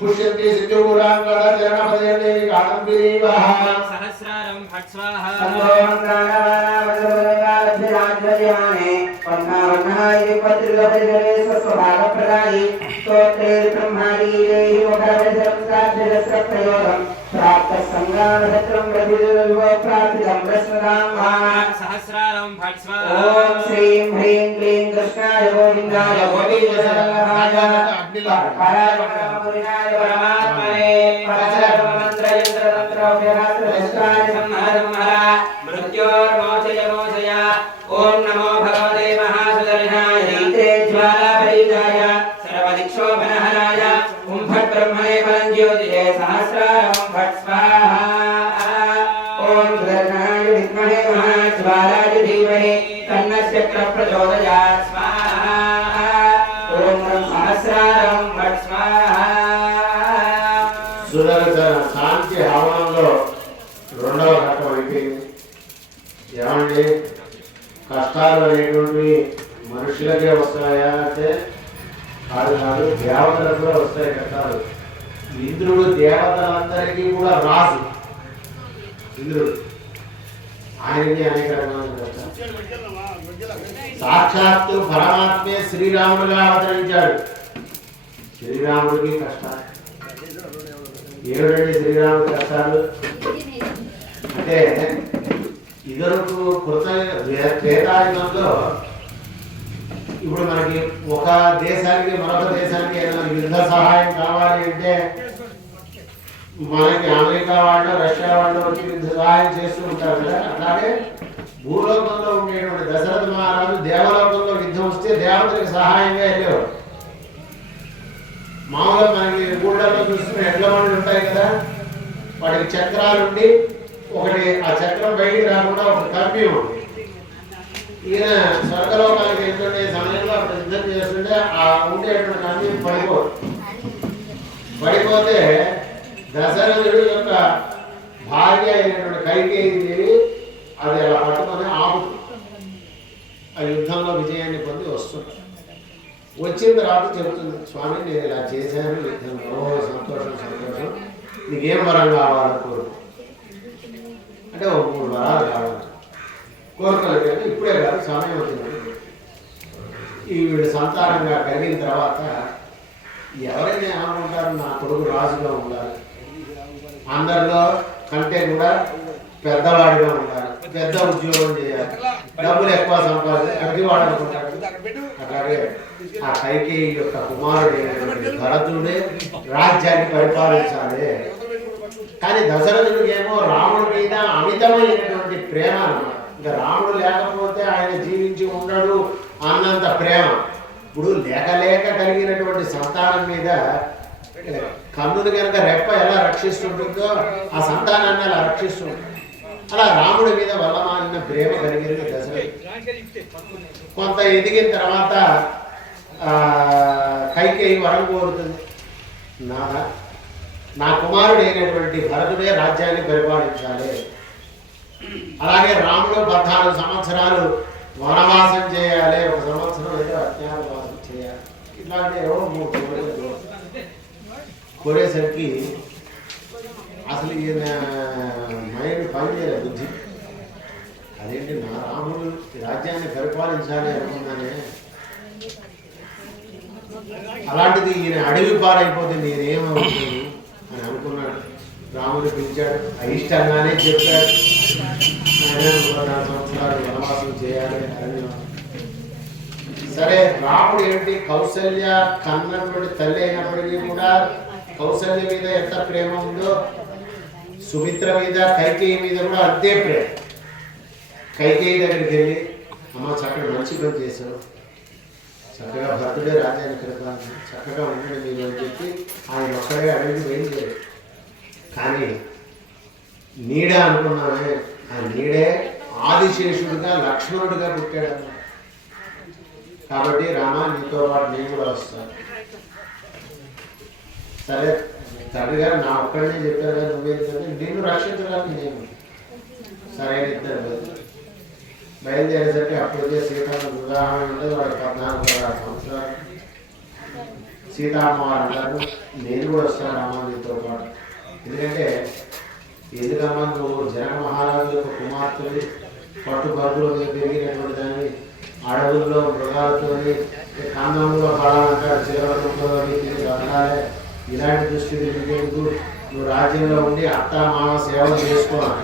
पुष्यन्ति सिद्धूरांगणपदे कादम्बिरीवः सहस्रारं फट् स्वाहा संभोगानावानवरगारभ्यराज्ययाने पन्नावन्नाय पत्रिकपरिजने स्वस्वभागप्रदायि स्तोत्रे ब्रह्मादीरे योगरवज्रंसाभ्यस्रप्रयोगं प्राप्तसंग्रामशत्रं प्रतिदिनविभो प्राप्तिदं प्रस्मदामः सहस्रारं फट् स्वाहा ॐ श्रीं ह्रीं क्लीं कृष्णाय गोविन्दाय गोविन्दराय परात्पराय परमात्मने परममन्त्रयन्त्रतन्त्रोऽभ्यगात्रवस्त्राय संहरं मृत्योर्मोचय मोचय ॐ नमो भगवते महासुदर्शनाय नेत्रे ज्वालापरीताय सर्वदिक्षोभनहराय ॐ फट् ब्रह्मणे फलं ज्योतिषे सहस्रारं फट् स्वाहा ॐ सुदर्शनाय विद्महे महाज्वालाय धीमहि तन्नः चक्रः प्रचोदयात् स्वाहा ॐ सहस्रारं फट् स्वाहा సుదర్శన శాంతి హవనంలో రెండవ ఘట్టం అయిపోయింది. ఏమండి కష్టాలు అనేటువంటివి మనుషులకే వస్తాయా అంటే కాదు కాదు, దేవతలకు కూడా వస్తాయి కష్టాలు. ఇంద్రుడు దేవతలందరికీ కూడా రాజు. ఇంద్రుడు ఆయనకి అనేక రకమైన కష్టాలు. సాక్షాత్తు పరమాత్మే శ్రీరాముడుగా అవతరించాడు. శ్రీరాముడికి కష్టాలు ఏమిటండి శ్రీరాముడి కష్టాలు అంటే ఇదొరకు కృత త్రేతాయుగంలో ఇప్పుడు మనకి ఒక దేశానికి మరొక దేశానికి ఏదైనా యుద్ధ సహాయం కావాలి అంటే మనకి అమెరికా వాళ్ళు రష్యా వాళ్ళు వచ్చి యుద్ధ సహాయం చేస్తూ ఉంటారు కదా. అట్లాగే భూలోకంలో ఉండేటువంటి దశరథ మహారాజు దేవలోకంలో యుద్ధం వస్తే దేవతలకు సహాయంగా వెళ్ళేవారు. మామూలుగా మనకి గూళ్ళలో చూస్తున్న ఎడ్ల బండ్లు ఉంటాయి కదా, వాటికి చక్రాలు ఉండి ఒకటి ఆ చక్రం బయటికి రాకుండా ఒక కర్మ్యం ఉంది. ఈయన స్వర్గలోకానికి వెళ్తుండే సమయంలో అక్కడ యుద్ధం చేస్తుంటే ఆ ఉండేటువంటి కర్మ్యం పడిపోతే దశరథుడు యొక్క భార్య అయినటువంటి కైకేయీదేవి అది అలా పట్టుకొని ఆపుతుంది. ఆ యుద్ధంలో విజయాన్ని పొంది వస్తుంది. వచ్చిన తర్వాత చెబుతుంది, స్వామి నేను ఇలా చేశాను యుద్ధంలో, సంతోషం సంతోషం, నీకేం వరం కావాలో కోరుకు అంటే ఒక 3 వరాలు కావాలి కోరుకోలేదు. కానీ ఇప్పుడే కాదు, సమయం వచ్చింది. ఈ వీడు సంతానంగా కలిగిన తర్వాత ఎవరైనా ఏమనుకుంటారు, నా కొడుకు రాజుగా ఉండాలి, అందరిలో కంటే కూడా పెద్దవాడిగా ఉండాలి, పెద్ద ఉద్యోగం చేయాలి, డబ్బులు ఎక్కువ సంపాదించి అడ్డివాడు అనుకుంటాడు. అలాగే ఆ కైకేయి యొక్క కుమారుడైనటువంటి భరతుడే రాజ్యాన్ని పరిపాలించాలి. కానీ దశరథుడికి ఏమో రాముడి మీద అమితమైనటువంటి ప్రేమ అన్నమాట. ఇంకా రాముడు లేకపోతే ఆయన జీవించి ఉండడు అన్నంత ప్రేమ. ఇప్పుడు లేక లేక కలిగినటువంటి సంతానం మీద కన్నుని కనుక రెప్ప ఎలా రక్షిస్తుంటుందో ఆ సంతానాన్ని అలా రక్షిస్తుంటుంది. అలా రాముడి మీద వల్లమాలిన ప్రేమ కలిగింది దశరథుడు. కొంత ఎదిగిన తర్వాత కైకేయి వరం కోరుతుంది, నా కుమారుడు అయినటువంటి భరతుడే రాజ్యాన్ని పరిపాలించాలి. అలాగే రాముడు 14 సంవత్సరాలు వనవాసం చేయాలి, 1 సంవత్సరం ఏదో అజ్ఞాతవాసం చేయాలి. ఇట్లాంటి ఏవో 3 కోరికలు కోరేసరికి అసలు ఈయన మైండ్ పనిచేయలేదు, బుద్ధి. అదేంటి నా రాముడు రాజ్యాన్ని పరిపాలించాలి అనుకున్నానే, అలాంటిది ఈయన అడవి పాలైపోతే నేనేమవుతుంది అని అనుకున్నాడు. రాముడు పిలిచాడు, అయిష్టంగానే చెప్పాడు, 4 సంవత్సరాలు వనవాసం చేయాలి అని. సరే రాముడు ఏంటి కౌసల్య కన్నటువంటి తల్లి అయినప్పటికీ కూడా కౌసల్య మీద ఎంత ప్రేమ ఉందో సుమిత్ర మీద కైకేయి మీద కూడా అంతే ప్రేమ. కైకేయి దగ్గరికి వెళ్ళి, అమ్మ చక్కగా మంచి పని చేశావు, చక్కగా భర్తుడే రాజ్యాన్ని పరిపాలించి చక్కగా ఉండడం మీరు అని చెప్పి ఆయన ఒక్కడే అడిగి బయలుదేరు. కానీ నీడ అనుకున్నానే, ఆ నీడే ఆదిశేషుడిగా లక్ష్మణుడిగా పుట్టాడన్నమాట. కాబట్టి రామా నీతో పాటు నేను కూడా వస్తాను. సరే తండ్రి గారు నా ఒక్కడినే చెప్పారు కదా, నువ్వేంటంటే నిన్ను రక్షించడానికి నేను. సరైన ఇద్దరు బయలుదేరేసరికి అప్పుడే సీతమ్మ వివాహం అంటే వాడు 14 సంవత్సరాలు. సీతామ్మవారు అంటారు, నేను కూడా వస్తాను అమ్మ నీతో పాటు. ఎందుకంటే ఎందుకమ్మా నువ్వు జనక మహారాజు యొక్క కుమార్తెని పట్టు పరుగులో పెరిగినటువంటి దాన్ని అడవుల్లో మృగాలతోని కందంలో పడాలంటారు చీరలతోని తిరిగి ఇలాంటి దృష్టి నీకు నువ్వు రాజ్యంలో ఉండి అత్తామామ సేవలు చేసుకోవాలి.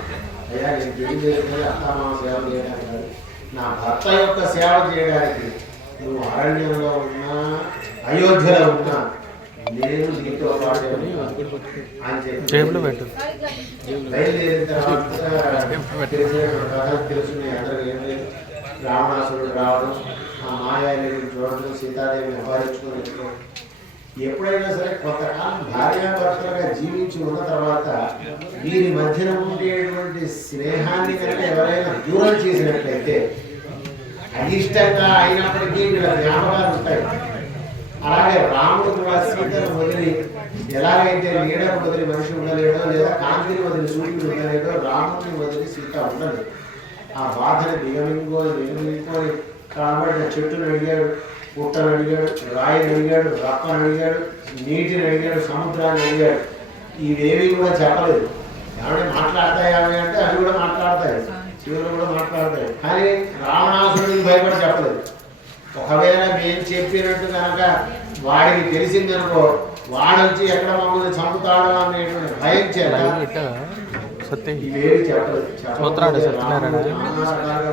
అయ్యా నేను పెళ్లి చేసుకుని అత్తామామ సేవ చేయడానికి కాదు, నా భర్త యొక్క సేవ చేయడానికి నువ్వు అరణ్యంలో ఉన్నా అయోధ్యలో ఉన్నా నేను నీతో పాటు అని చెప్పి బయలుదేరిన తర్వాత తెలుసుకునే అందరూ ఏం లేదు. రావణాసురుడు రావడం, ఆ మాయాదేవిని చూడడం, సీతాదేవిని అపహరించుకోవడం. ఎప్పుడైనా సరే కొంతకాలం భార్యాభర్తలుగా జీవించి ఉన్న తర్వాత వీరి మధ్యన ఉండేటువంటి స్నేహాన్ని కనుక ఎవరైనా దూరం చేసినట్లయితే అయిష్టంగా అయినప్పటికీ వీళ్ళ జ్ఞాపకాలు ఉంటాయి. అలాగే రాముడు కూడా సీతను వదిలి ఎలాగైతే నీడను వదిలి మనిషి ఉండలేడో, లేదా కాంతిని వదిలి సూర్యుడు ఉండలేడో, రాముడిని వదిలి సీత ఉండదు. ఆ బాధని దిగమింగుకొని కాబట్టిన చెట్టును అడిగాడు, పుట్టను అడిగాడు, రాయిని అడిగాడు, రప్పను అడిగాడు, నీటిని అడిగాడు, సముద్రాన్ని అడిగాడు. ఇవేవి కూడా చెప్పలేదు. ఏమంటే మాట్లాడతాయి అవి అంటే అవి కూడా మాట్లాడతాయి, శివులు కూడా మాట్లాడతాయి. కానీ రావణాసురుడికి భయపడి చెప్పలేదు. ఒకవేళ మేము చెప్పినట్టు కనుక వాడికి తెలిసిందనుకో, వాడొచ్చి ఎక్కడ మమ్మల్ని చంపుతాడో అనేటువంటి భయం చేత ఇవేవి చెప్పలేదు.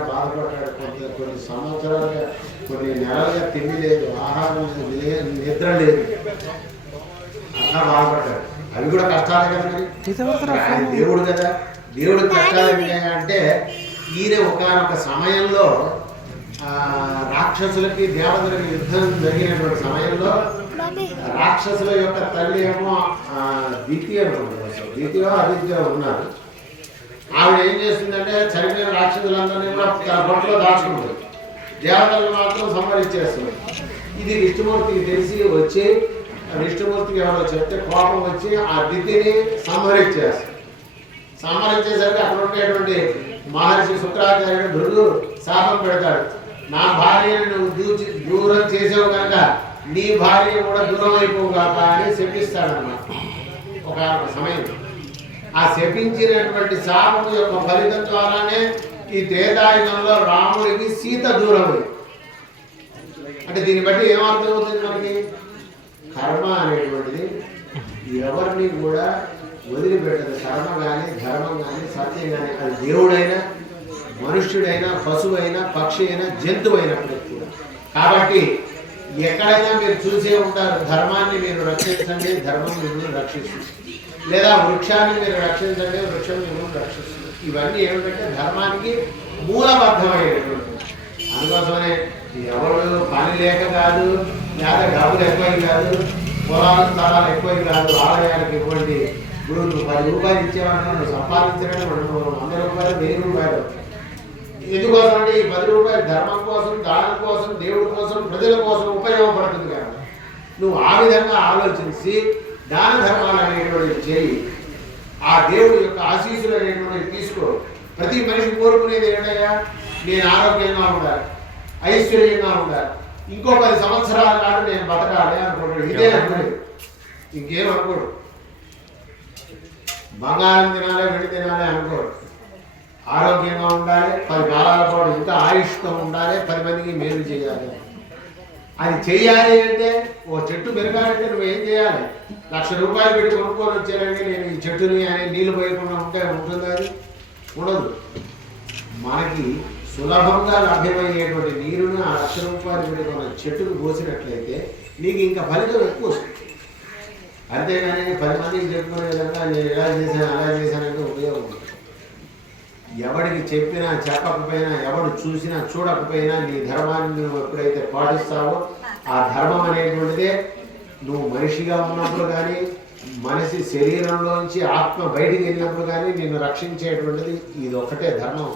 బాధపడ్డాడు. కొన్ని సంవత్సరాలుగా, కొన్ని నెలలుగా తిండి లేదు, ఆహారం లేదు, నిద్ర లేదు, అంతా బాధపడ్డాడు. అవి కూడా కష్టాలే కదా మరి. ఆయన దేవుడు కదా, దేవుడు కష్టాలు అంటే ఈయన ఒకనొక సమయంలో రాక్షసులకి దేవతలకి యుద్ధం జరిగినటువంటి సమయంలో రాక్షసుల యొక్క తల్లి ఏమో ద్వితీయ అదిత్య ఉన్నారు. ఆవిడ ఏం చేస్తుందంటే చనిపోయిన రాక్షసులందరినీ కూడా తన పొట్టలో దాచుకుంటుంది, దేవతలను మాత్రం సంహరించేస్తుంది. ఇది విష్ణుమూర్తికి తెలిసి వచ్చి, విష్ణుమూర్తికి ఎవరో చెప్తే కోపం వచ్చి ఆ దితిని సంహరించేస్తుంది. సంహరించేసరికి అక్కడ ఉండేటువంటి మహర్షి శుక్రాచార్యుడు భృగు శాపం పెడతాడు. నా భార్యను నువ్వు దూరం చేసావు కనుక నీ భార్య కూడా దూరం అయిపోవు కాక అని శపిస్తాడన్నమాట. ఒక సమయం ఆ శపించినటువంటి శాపం యొక్క ఫలితం ద్వారానే ఈ త్రేతాయుగంలో రాముడికి సీత దూరమైంది. అంటే దీన్ని బట్టి ఏమర్థం అవుతుంది మనకి? కర్మ అనేటువంటిది ఎవరిని కూడా వదిలిపెట్టదు. కర్మ కానీ, ధర్మం కానీ, సత్యం కానీ, అది దేవుడైనా, మనుష్యుడైనా, పశువైనా, పక్షి అయినా, జంతువు అయినప్పటికీ కూడా. కాబట్టి ఎక్కడైనా మీరు చూసే ఉంటారు, ధర్మాన్ని మీరు రక్షించండి, ధర్మం మిమ్మల్ని రక్షిస్తుంది, లేదా వృక్షాన్ని మీరు రక్షించండి, వృక్షం మిమ్మల్ని రక్షిస్తుంది. ఇవన్నీ ఏమిటంటే ధర్మానికి మూలబద్ధమైనటువంటి. అందుకోసమనే ఎవరు పని లేక కాదు, లేదా డబ్బులు ఎక్కువ కాదు, పొలాలు స్థలాలు ఎక్కువ కాదు, ఆలయాలకు ఇవ్వండి. ఇప్పుడు నువ్వు 10 రూపాయలు ఇచ్చేవాడు, నువ్వు సంపాదించడానికి 100 రూపాయలు, 1000 రూపాయలు. ఎందుకోసం అంటే ఈ 10 రూపాయలు ధర్మం కోసం, దానం కోసం, దేవుడి కోసం, ప్రజల కోసం ఉపయోగపడుతుంది కదా. నువ్వు ఆ విధంగా ఆలోచించి దాన ధర్మాలు అనేటువంటివి చేయి. ఆ దేవుడి యొక్క ఆశీస్సులు అనేటువంటివి తీసుకో. ప్రతి మనిషి కోరుకునేది ఏంటయ్యా? నేను ఆరోగ్యంగా ఉండాలి, ఐశ్వర్యంగా ఉండాలి, ఇంకో 10 సంవత్సరాల నాడు నేను బతకాలి అనుకుంటాడు. ఇదే అనుకునేది, ఇంకేం అనుకోడు. బంగారం తినాలి, వెండి తినాలి అనుకోడు. ఆరోగ్యంగా ఉండాలి, 10 కాలాల పాటు ఇంకా ఆయుష్తో ఉండాలి, 10 మందికి మేలు చేయాలి. అది చెయ్యాలి అంటే ఓ చెట్టు పెరగాలంటే నువ్వు ఏం చేయాలి? 1,00,000 రూపాయలు పెట్టి కొనుక్కొని వచ్చానంటే నేను ఈ చెట్టుని అని నీళ్లు పోయకుండా ఉంటే ఉంటుందా? అది ఉండదు. మనకి సులభంగా లభ్యమయ్యేటువంటి నీరును ఆ 1,00,000 రూపాయలు పెట్టి కొన్న చెట్టును పోసినట్లయితే నీకు ఇంకా ఫలితం ఎక్కువ వస్తుంది. అంతేగాని 10 మందికి చెప్పుకునే విధంగా నేను ఎలా చేశాను అలా చేశానంటే ఉపయోగం ఉంది. ఎవడికి చెప్పినా చెప్పకపోయినా, ఎవడు చూసినా చూడకపోయినా నీ ధర్మాన్ని నువ్వు ఎప్పుడైతే పాటిస్తావో ఆ ధర్మం అనేటువంటిదే నువ్వు మనిషిగా ఉన్నప్పుడు కానీ, మనిషి శరీరంలోంచి ఆత్మ బయటికి వెళ్ళినప్పుడు కానీ నిన్ను రక్షించేటువంటిది ఇది ఒక్కటే ధర్మం.